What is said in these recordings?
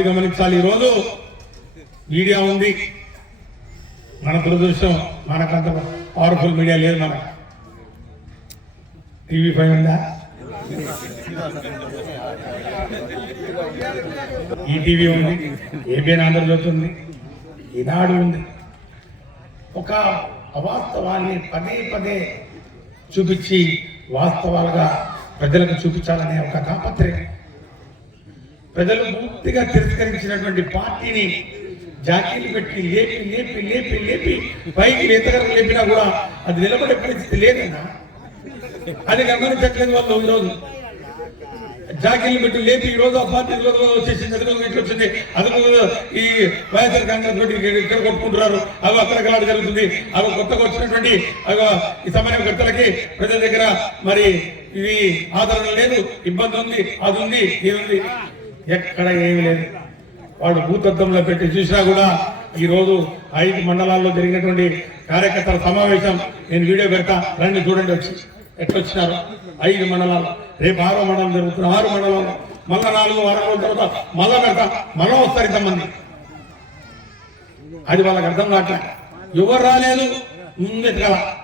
అది గమనించాలి ఈరోజు. మీడియా ఉంది. మన దురదృష్టం మనకంత పవర్ఫుల్ మీడియా లేదు మన. టీవీ పై ఉందా? ఈటీవీ ఉంది. ఏబిఎన్ ఆంధ్రజ్యోతి ఉంది. ఈనాడు ఉంది. ఒక అవాస్తవాన్ని పదే పదే చూపించి వాస్తవాలుగా ప్రజలకు చూపించాలనే ఒక తాపత్రయం ప్రజలు పూర్తిగా తిరస్కరించినటువంటి పార్టీని జాకీలు పెట్టి లేపి లేపి లేపి లేపి పైకి నేతగరకు లేపినా కూడా అది నిలబడే పరిస్థితి లేదన్నా. అది గమనించట్లేదు వాళ్ళు ఈరోజు. జాకీలు పెట్టి లేపి ఈ రోజు ఆ పార్టీ వచ్చేసింది అది ఇట్లా వచ్చింది. అది ఈ వైఎస్ఆర్ కాంగ్రెస్ పార్టీ ఇక్కడ కొట్టుకుంటున్నారు. అవి అక్కడ జరుగుతుంది. అవి కొత్తగా వచ్చినటువంటి అవి ఈ సమన్వయకర్తలకి ప్రజల దగ్గర మరి ఇది ఆదరణ లేదు. ఇబ్బంది ఉంది అది ఉంది ఇది ఉంది ఎక్కడ ఏమి లేదు. వాడు భూతత్వంలో పెట్టి చూసినా కూడా ఈ రోజు ఐదు మండలాల్లో జరిగినటువంటి కార్యకర్తల సమావేశం నేను వీడియో పెడతా. రండి చూడండి వచ్చి. ఎట్లొచ్చినారు? ఐదు మండలాలు. రేపు ఆరో మండలం జరుగుతున్న ఆరు మండలాలు. మళ్ళా నాలుగు వారం రోజుల తర్వాత మళ్ళా పెడతా. మళ్ళా వస్తారు ఇంతమంది. అది వాళ్ళకి అర్థం కావట్లే. ఎవరు రాలేదు? ముందెతగల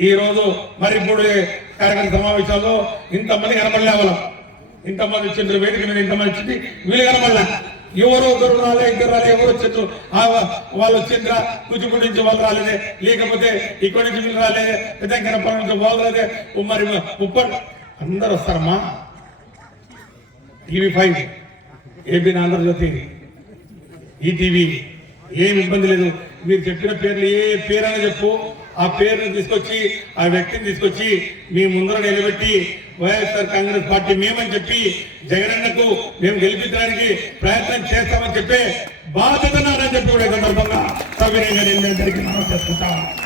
ఈ రోజు మరి ఇప్పుడు కార్యక్రమ సమావేశాల్లో ఇంతమంది కనపడలే వాళ్ళం ఇంతమంది వచ్చిండ్రు వేదిక మీద ఇంతమంది వచ్చింది. వీళ్ళు కనబడలే ఎవరో ఒకరు రాలే ఇద్దరు రాలే ఎవరు వచ్చారు వాళ్ళు వచ్చిండ్రా కూచిపూడి నుంచి వాళ్ళు రాలేదే. లేకపోతే ఇక్కడి నుంచి వీళ్ళు రాలేదే పెద్ద కనపడ నుంచి వాళ్ళు రాలే. మరి ముప్పటి అందరు వస్తారమ్మా. TV five AB Andhrajyothi ETV ఏం ఇబ్బంది లేదు. మీరు చెప్పిన పేర్లు ఏ పేరైనా చెప్పు. ఆ పేరుని తీసుకొచ్చి ఆ వ్యక్తిని తీసుకొచ్చి మీ ముందర నిలబెట్టి వైఎస్ఆర్ కాంగ్రెస్ పార్టీ మేమని చెప్పి జగనన్నకు మేము గెలిపించడానికి ప్రయత్నం చేస్తామని చెప్పే బాధ్యత నాదని చెప్పి కూడా సందర్భంగా సవినయంగా నేను అందరికీ